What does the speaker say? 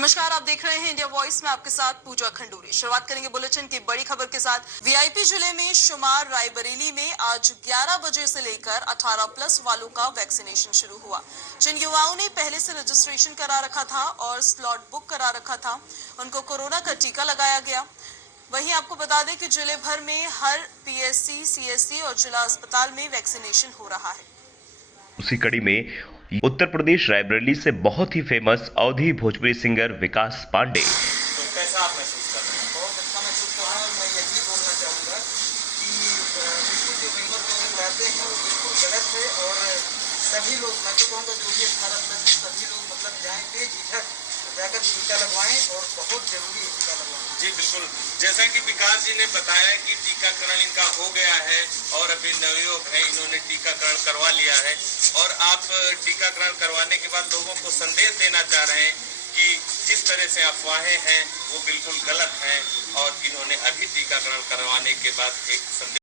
नमस्कार, आप देख रहे हैं इंडिया वॉइस में आपके साथ पूजा खंडूरी। शुरुआत करेंगे बुलेटिन की बड़ी खबर के साथ। वीआईपी जिले में शुमार रायबरेली में आज 11 बजे से लेकर 18 प्लस वालों का वैक्सीनेशन शुरू हुआ। जिन युवाओं ने पहले से रजिस्ट्रेशन करा रखा था और स्लॉट बुक करा रखा था, उनको कोरोना का टीका लगाया गया। वहीं आपको बता दें कि जिले भर में हर पीएससी, सीएससी और जिला अस्पताल में वैक्सीनेशन हो रहा है। उसी कड़ी में उत्तर प्रदेश रायबरेली से बहुत ही फेमस अवधी भोजपुरी सिंगर विकास पांडे। तो कैसा आप महसूस कर रहे हैं? बहुत अच्छा महसूस कर रहा हूँ और मैं यही बोलना चाहूँगा कि बिल्कुल जो रिंगर को हम रहते हैं वो बिल्कुल गलत है। और सभी लोग, मैं तो कहूँगा जो भी 18 प्लस है सभी लोग मतलब जाएँ बेझिझक जाकर टीका लगवाएं और बहुत जरूरी है टीका लगवाएं। जी बिल्कुल, जैसा कि विकास जी ने बताया कि टीकाकरण इनका हो गया है और अभी नवयुवक है, इन्होंने टीकाकरण करवा लिया है और आप टीकाकरण करवाने के बाद लोगों को संदेश देना चाह रहे हैं कि जिस तरह से अफवाहें हैं वो बिल्कुल गलत हैं और इन्होंने अभी टीकाकरण करवाने के बाद एक संदेश